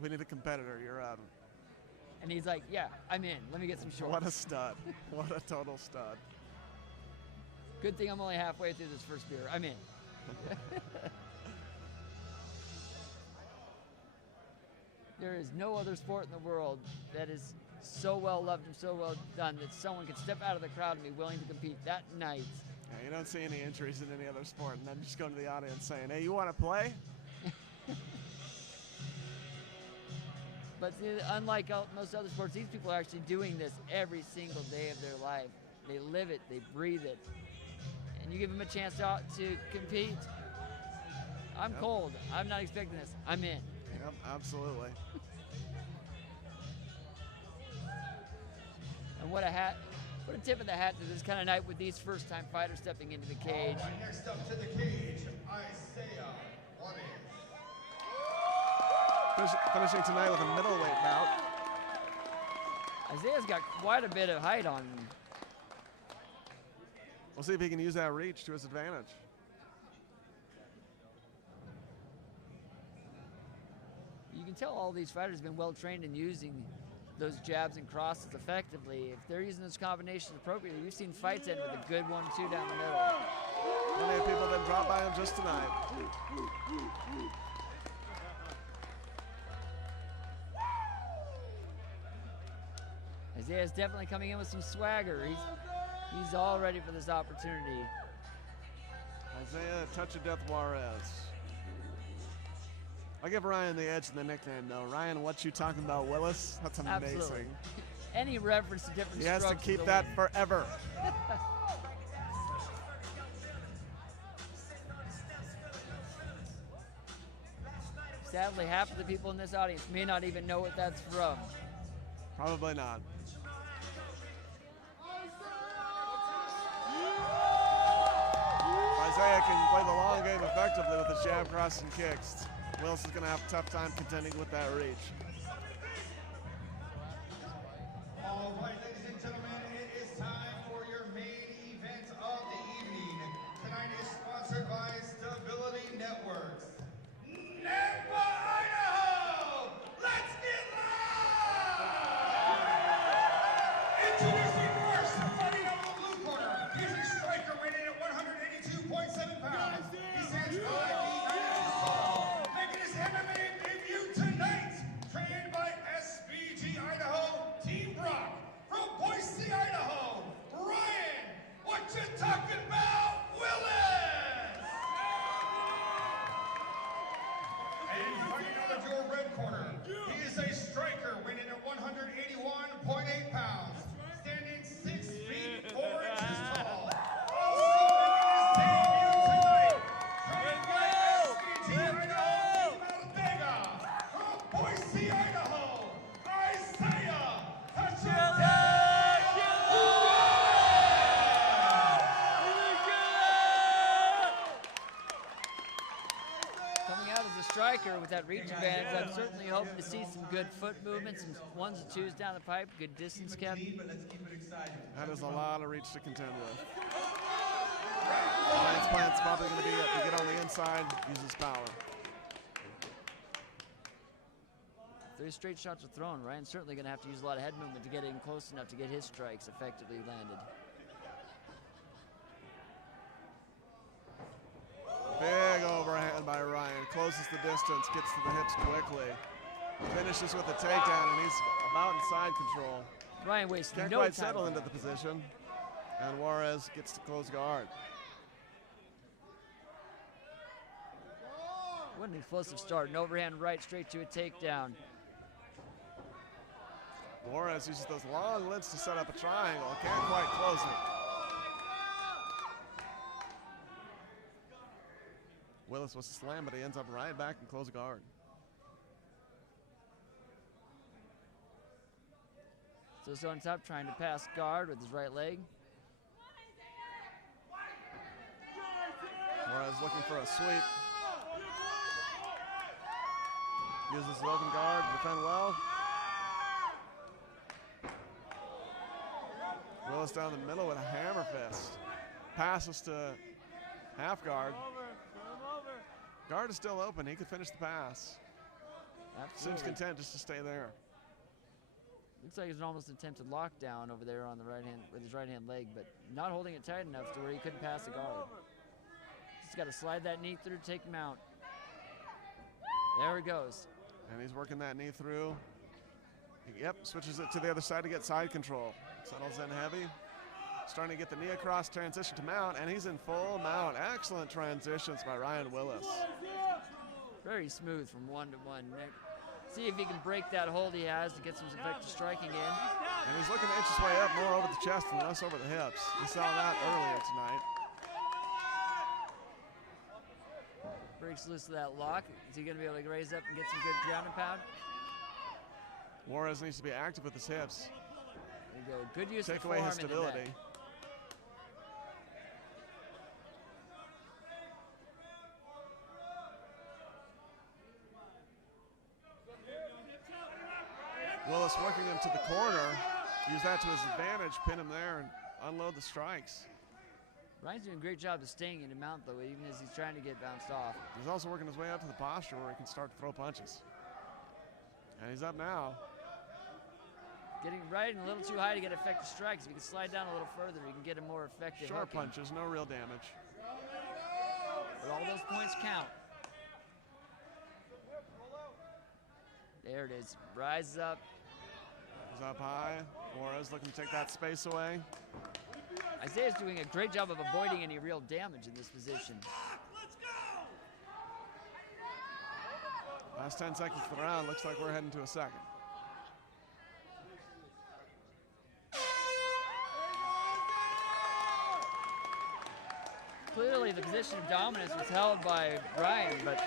We need a competitor. You're out. And he's like, yeah, I'm in. Let me get some shorts. What a stud. What a total stud. Good thing I'm only halfway through this first beer. I'm in. There is no other sport in the world that is so well loved and so well done that someone can step out of the crowd and be willing to compete that night. Yeah, you don't see any injuries in any other sport, and then just going to the audience saying, hey, you want to play? But see, unlike most other sports, these people are actually doing this every single day of their life. They live it, they breathe it. And you give them a chance to compete. I'm cold. I'm not expecting this. I'm in. Yep, absolutely. And what a tip of the hat to this kind of night with these first-time fighters stepping into the cage. Right, next up to the cage, Isaiah Juarez. Finishing tonight with a middleweight bout. Isaiah's got quite a bit of height on him. We'll see if he can use that reach to his advantage. You can tell all these fighters have been well trained in using those jabs and crosses effectively. If they're using those combinations appropriately, we've seen fights end with a good 1-2 down the middle. Many people have been dropped by him just tonight. Isaiah's definitely coming in with some swagger. He's all ready for this opportunity. Isaiah, touch of death Juarez. I'll give Ryan the edge in the nickname, though. Ryan, what you talking about, Willis? That's amazing. Absolutely. Any reference to different He has strokes to keep is a that win. forever. Sadly, half of the people in this audience may not even know what that's from. Probably not. Isaiah can play the long game effectively with his jab, cross, and kicks. Willis is going to have a tough time contending with that reach. All right, ladies and gentlemen, it is time for your main event of the evening. Tonight is sponsored by Stability Networks. Nampa, Idaho! Let's get live! Introducing first, fighting out of the blue corner. He's a striker weighing at 182.7 pounds. He stands 5 feet 9 inches tall, making his MMA debut tonight. Trained by SBG Idaho, Team Brock. From Boise, Idaho, Ryan, what you talking about, Willis? And fighting out of your red corner, he is a striker weighing at 181.8 pounds, standing 6 feet 4 inches tall. Also making his debut tonight, trained by SBG Idaho, Team Vega. From Boise, Idaho, Isaiah, touch your Coming out as a striker with that reach advantage, I'm certainly hoping to see some good foot movements, some ones and twos down the pipe, good distance kept. That is a lot of reach to contend with. Ryan's plan's probably going to be to get on the inside, use his power. If there's straight shots are thrown, Ryan's certainly going to have to use a lot of head movement to get in close enough to get his strikes effectively landed. Big overhand by Ryan. Closes the distance, gets to the hips quickly. Finishes with a takedown, and he's about in side control. Ryan wastes Can't no quite time. settle into the position. And Juarez gets to close guard. What an explosive start. An overhand right straight to a takedown. Juarez uses those long limbs to set up a triangle. Can't quite close it. Willis was a slam, but he ends up right back and close guard. So on top, trying to pass guard with his right leg. Juarez looking for a sweep. Uses his open guard to defend well. Willis down the middle with a hammer fist. Passes to half guard. Guard is still open. He could finish the pass. Seems content just to stay there. Looks like it's an almost attempted lockdown over there on the right hand with his right hand leg, but not holding it tight enough to where he couldn't pass the guard. Just got to slide that knee through to take him out. There it goes. And he's working that knee through. Yep, switches it to the other side to get side control. Settles in heavy. Starting to get the knee across, transition to mount, and he's in full mount. Excellent transitions by Ryan Willis. Very smooth from 1 to 1. See if he can break that hold he has to get some effective striking in. And he's looking to inch his way up more over the chest and less over the hips. We saw that earlier tonight. Breaks loose of that lock. Is he going to be able to raise up and get some good ground and pound? Juarez needs to be active with his hips. There you go. Good use Take of away forearm his in the stability. neck. Willis working him to the corner. Use that to his advantage, pin him there, and unload the strikes. Ryan's doing a great job of staying in the mount, though, even as he's trying to get bounced off. He's also working his way up to the posture where he can start to throw punches. And he's up now. Getting right and a little too high to get effective strikes. If he can slide down a little further, he can get a more effective Short hooking. punches, no real damage. But all those points count. There it is. Rises up. He's up high. Juarez looking to take that space away. Isaiah's doing a great job of avoiding any real damage in this position. Last 10 seconds of the round. Looks like we're heading to a second. Clearly the position of dominance was held by Ryan, but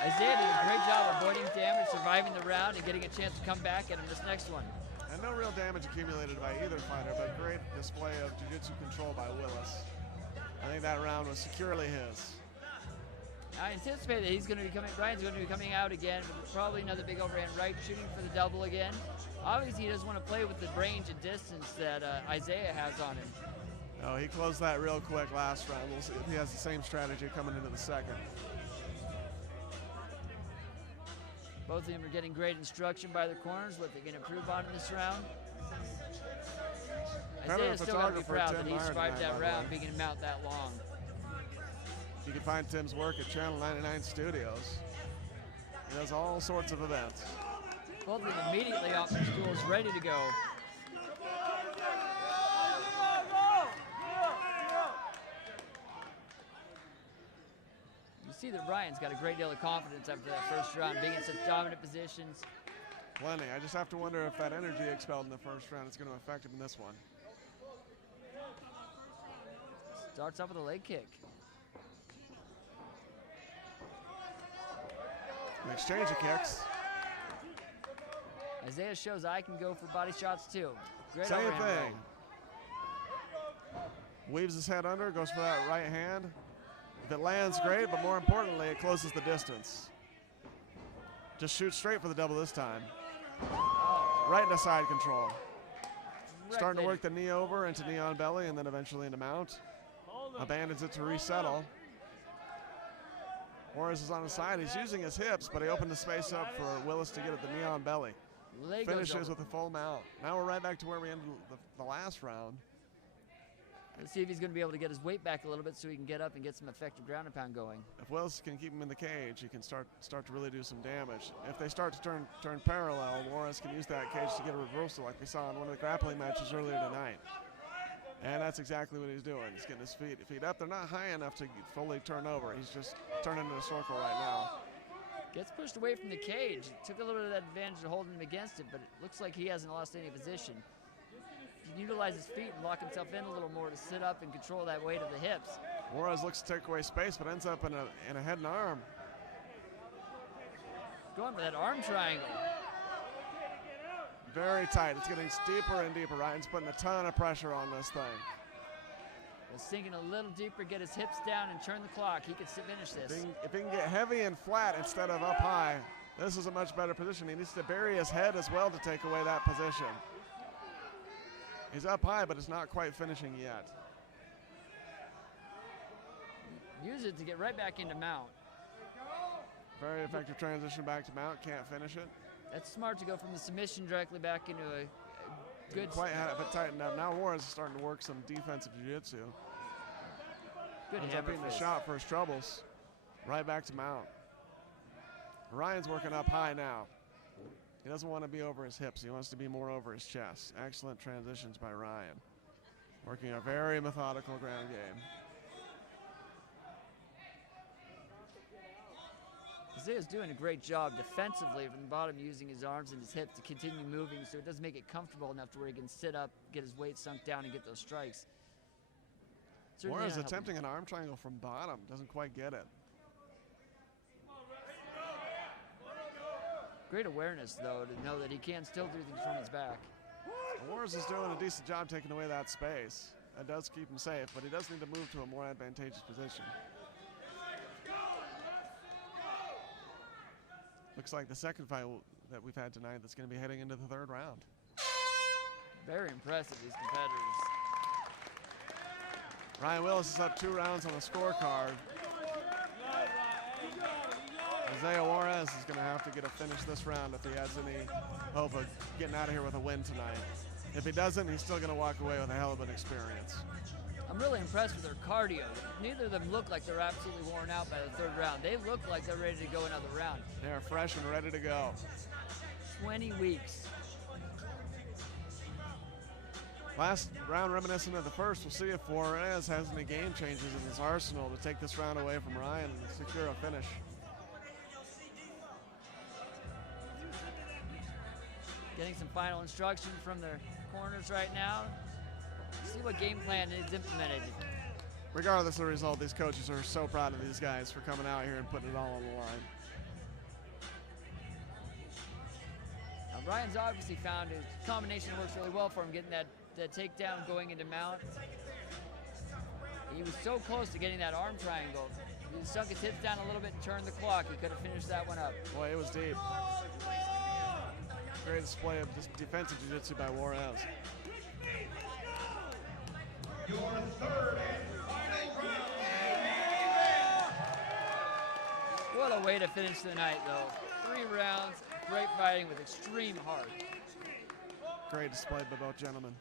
Isaiah did a great job avoiding damage, surviving the round, and getting a chance to come back at him this next one. And no real damage accumulated by either fighter, but great display of jiu-jitsu control by Willis. I think that round was securely his. I anticipate that Ryan's going to be coming out again with probably another big overhand right, shooting for the double again. Obviously, he doesn't want to play with the range and distance that Isaiah has on him. No, he closed that real quick last round. We'll see if he has the same strategy coming into the second. Both of them are getting great instruction by their corners, what they can improve on in this round. Isaiah's still got to be proud that he survived that round, being in mount that long. You can find Tim's work at Channel 99 Studios. He does all sorts of events. Both of them immediately off their stools, ready to go. You see that Ryan's got a great deal of confidence after that first round, being in such dominant positions. Plenty. I just have to wonder if that energy expelled in the first round is going to affect him in this one. Starts off with a leg kick. An exchange of kicks. Isaiah shows I can go for body shots too. Great Same overhand thing. roll. Weaves his head under, goes for that right hand. If it lands, great, but more importantly, it closes the distance. Just shoot straight for the double this time. Right into side control. Starting to work the knee over into knee on belly and then eventually into mount. Abandons it to resettle. Juarez is on his side. He's using his hips, but he opened the space up for Willis to get at the knee on belly. Leg Finishes with a full mount. Now we're right back to where we ended the last round. Let's see if he's going to be able to get his weight back a little bit so he can get up and get some effective ground and pound going. If Willis can keep him in the cage, he can start to really do some damage. If they start to turn parallel, Juarez can use that cage to get a reversal like we saw in one of the grappling matches earlier tonight. And that's exactly what he's doing. He's getting his feet up. They're not high enough to fully turn over. He's just turning in a circle right now. Gets pushed away from the cage. Took a little bit of that advantage of holding him against it, but it looks like he hasn't lost any position. He can utilize his feet and lock himself in a little more to sit up and control that weight of the hips. Juarez looks to take away space, but ends up in a head and arm. Going for that arm triangle. Very tight. It's getting deeper and deeper. Ryan's putting a ton of pressure on this thing. Well, sinking a little deeper, get his hips down and turn the clock. He can finish this. If he can get heavy and flat instead of up high, this is a much better position. He needs to bury his head as well to take away that position. He's up high, but it's not quite finishing yet. Use it to get right back into mount. Very effective transition back to mount. Can't finish it. That's smart to go from the submission directly back into a good. Quite had it, but tightened up. Now Juarez is starting to work some defensive jiu-jitsu. Good Ends up hammer beating the fist. shot for his troubles. Right back to mount. Ryan's working up high now. He doesn't want to be over his hips. He wants to be more over his chest. Excellent transitions by Ryan. Working a very methodical ground game. Isaiah's doing a great job defensively from the bottom, using his arms and his hips to continue moving, so it doesn't make it comfortable enough to where he can sit up, get his weight sunk down, and get those strikes. Certainly Juarez not helping. attempting an arm triangle from bottom. Doesn't quite get it. Great awareness, though, to know that he can still do things from his back. Juarez is doing a decent job taking away that space. That does keep him safe, but he does need to move to a more advantageous position. Looks like the second fight that we've had tonight that's going to be heading into the third round. Very impressive, these competitors. Ryan Willis is up 2 rounds on the scorecard. Isaiah Juarez is going to have to get a finish this round if he has any hope of getting out of here with a win tonight. If he doesn't, he's still going to walk away with a hell of an experience. I'm really impressed with their cardio. Neither of them look like they're absolutely worn out by the third round. They look like they're ready to go another round. They're fresh and ready to go. 20 weeks. Last round reminiscent of the first. We'll see if Juarez has any game changes in his arsenal to take this round away from Ryan and secure a finish. Getting some final instruction from their corners right now. See what game plan is implemented. Regardless of the result, these coaches are so proud of these guys for coming out here and putting it all on the line. Now, Ryan's obviously found his combination works really well for him, getting that takedown going into mount. He was so close to getting that arm triangle. He sunk his hips down a little bit and turned the clock. He could have finished that one up. Boy, it was deep. Great display of just defensive jiu-jitsu by Juarez. Your third and final round. What a way to finish the night, though. 3 rounds, great fighting with extreme heart. Great display by both gentlemen.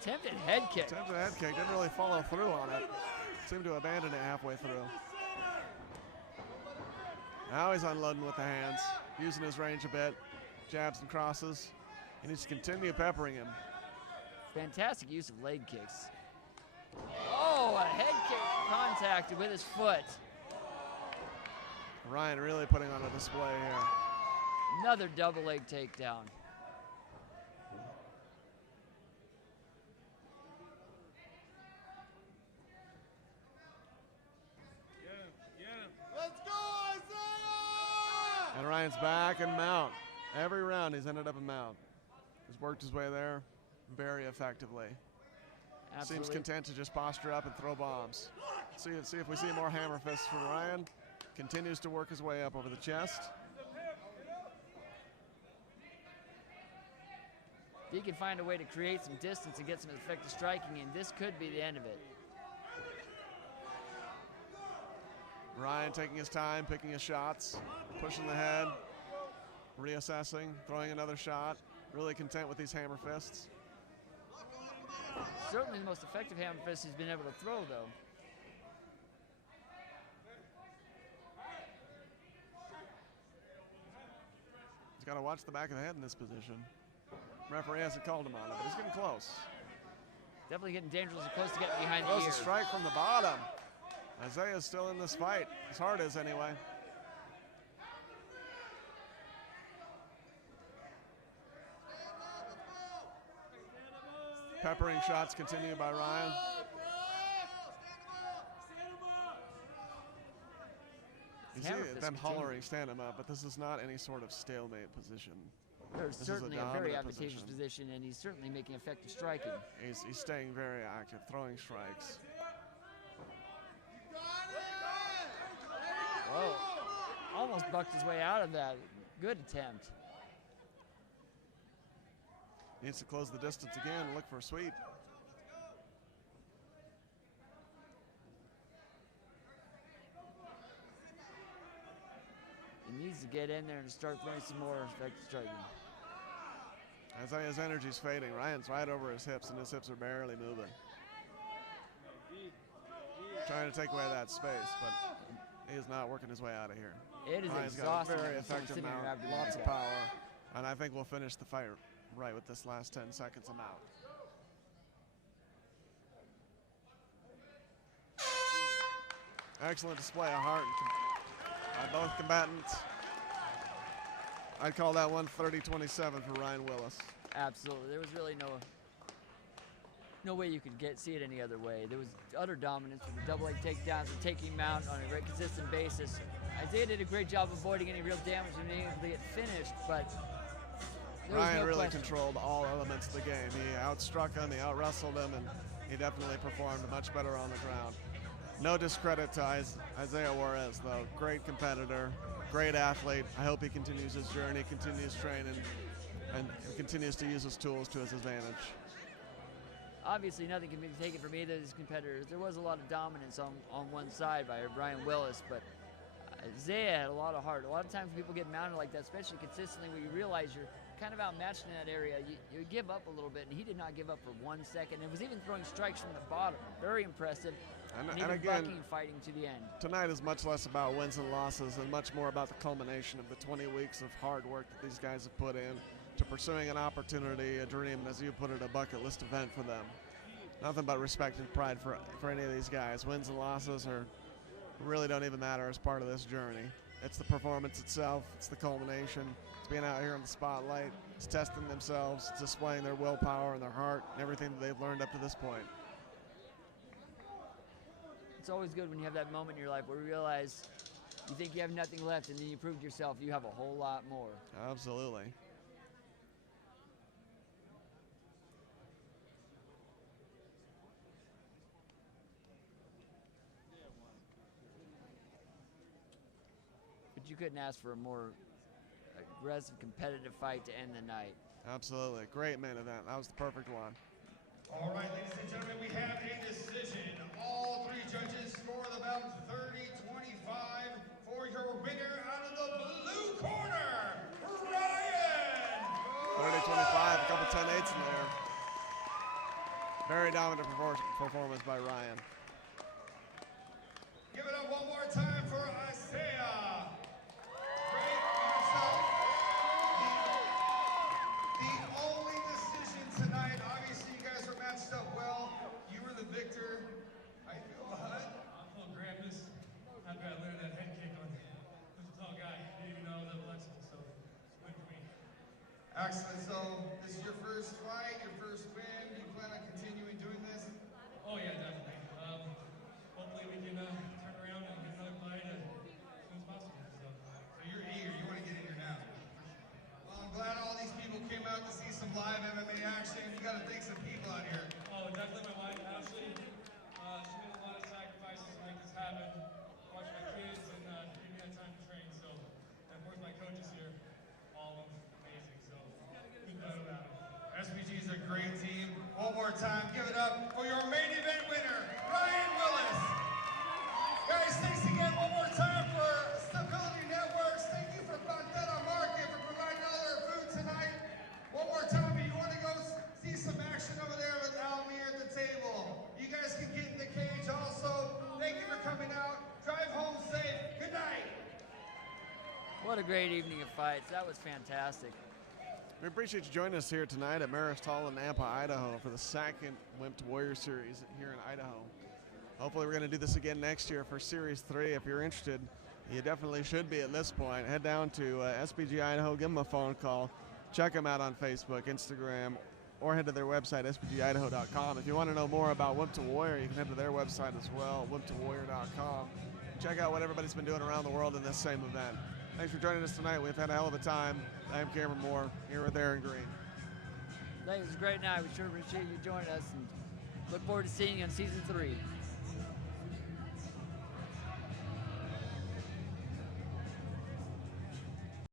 Attempted head kick. Attempted head kick, didn't really follow through on it. Seemed to abandon it halfway through. Now he's unloading with the hands, using his range a bit. Jabs and crosses. He needs to continue peppering him. Fantastic use of leg kicks. Oh, a head kick contact with his foot. Ryan really putting on a display here. Another double leg takedown. Let's go, Isaiah! And Ryan's back and mount. Every round he's ended up in mount. He's worked his way there very effectively. Absolutely. Seems content to just posture up and throw bombs. See if we see more hammer fists from Ryan. Continues to work his way up over the chest. If he can find a way to create some distance and get some effective striking in, this could be the end of it. Ryan taking his time, picking his shots, pushing the head, reassessing, throwing another shot. Really content with these hammer fists. Certainly the most effective hammer fist he's been able to throw, though. He's got to watch the back of the head in this position. Referee hasn't called him on it, but he's getting close. Definitely getting dangerously close to getting behind the Throws ear. a strike from the bottom. Isaiah's still in this fight. His heart is anyway. Peppering shots continue by Ryan. You see Hammer them fist continue. hollering, stand him up, but this is not any sort of stalemate position. There's This is a certainly a very dominant advantageous position, and he's certainly making effective striking. He's staying very active, throwing strikes. Whoa. Almost bucked his way out of that. Good attempt. Needs to close the distance again and look for a sweep. He needs to get in there and start throwing some more effective striking. Isaiah's energy's fading. Ryan's right over his hips, and his hips are barely moving. Trying to take away that space, but he is not working his way out of here. It is Ryan's exhausting. got a very when someone's effective sitting there mount, after lots that. of power, and I think we'll finish the fight right with this last 10 seconds. I'm out. Excellent display of heart by both combatants. I'd call that one 30-27 for Ryan Willis. Absolutely. There was really no way you could see it any other way. There was utter dominance with the double leg takedowns and taking him out on a very consistent basis. Isaiah did a great job avoiding any real damage and being able to get finished, but there was Ryan no really question. controlled all elements of the game. He outstruck him, he out-wrestled him, and he definitely performed much better on the ground. No discredit to Isaiah Juarez, though. Great competitor, great athlete. I hope he continues his journey, continues training, and continues to use his tools to his advantage. Obviously, nothing can be taken from either of these competitors. There was a lot of dominance on one side by Ryan Willis, but Isaiah had a lot of heart. A lot of times people get mounted like that, especially consistently, where you realize you're kind of outmatched in that area. You give up a little bit, and he did not give up for 1 second. It was even throwing strikes from the bottom. Very impressive. And even again, bucking, fighting to the end. Tonight is much less about wins and losses and much more about the culmination of the 20 weeks of hard work that these guys have put in to pursuing an opportunity, a dream, and as you put it, a bucket list event for them. Nothing but respect and pride for any of these guys. Wins and losses really don't even matter as part of this journey. It's the performance itself, it's the culmination, it's being out here in the spotlight, it's testing themselves, it's displaying their willpower and their heart and everything that they've learned up to this point. It's always good when you have that moment in your life where you realize you think you have nothing left, and then you prove to yourself you have a whole lot more. Absolutely. But you couldn't ask for a more aggressive, competitive fight to end the night. Absolutely. Great main event. That was the perfect one. All right, ladies and gentlemen, we have a decision. All three judges score the bout 30-25 for your winner out of the blue corner, Ryan. 30-25, a couple 10-8s in there. Very dominant performance by Ryan. Give it up one more time for Isaiah. Great yourself. The only decision tonight, obviously you guys were matched up well. You were the victor. How you feel, bud? I feel great. I'm just happy I landed that head kick on such a tall guy. I didn't even know that flexible, so it's good for me. Excellent. So this is your first fight, your first win. Do you plan on continuing doing this? Oh yeah, definitely. Hopefully we can turn around and get another fight as soon as possible. So you're eager. You want to get in here now. Well, I'm glad all these people came out to see some live MMA action. You got to thank some people out here. Oh, definitely my wife, Ashley. She made a lot of sacrifices to make this happen. Watch my kids and give me that time to train. So, and of course my coaches here, all of them amazing. So, keep that about it. SBG is a great team. One more time, give it up for your main event winner, Ryan Willis. Guys, thanks again one more time for Stability Networks. Thank you for Bandera Market for providing all their food tonight. One more time, if you want to go see some action over there with Almir at the table, you guys can get in the cage also. Thank you for coming out. Drive home safe. Good night. What a great evening of fights. That was fantastic. We appreciate you joining us here tonight at Marist Hall in Nampa, Idaho for the second Wimp to Warrior Series here in Idaho. Hopefully we're going to do this again next year for Series 3. If you're interested, you definitely should be at this point. Head down to SBG Idaho, give them a phone call, check them out on Facebook, Instagram, or head to their website, sbgidaho.com. If you want to know more about Wimp to Warrior, you can head to their website as well, wimptowarrior.com. Check out what everybody's been doing around the world in this same event. Thanks for joining us tonight. We've had a hell of a time. I am Cameron Moore, here with Aaron Green. I think it was a great night. We sure appreciate you joining us and look forward to seeing you in Season 3.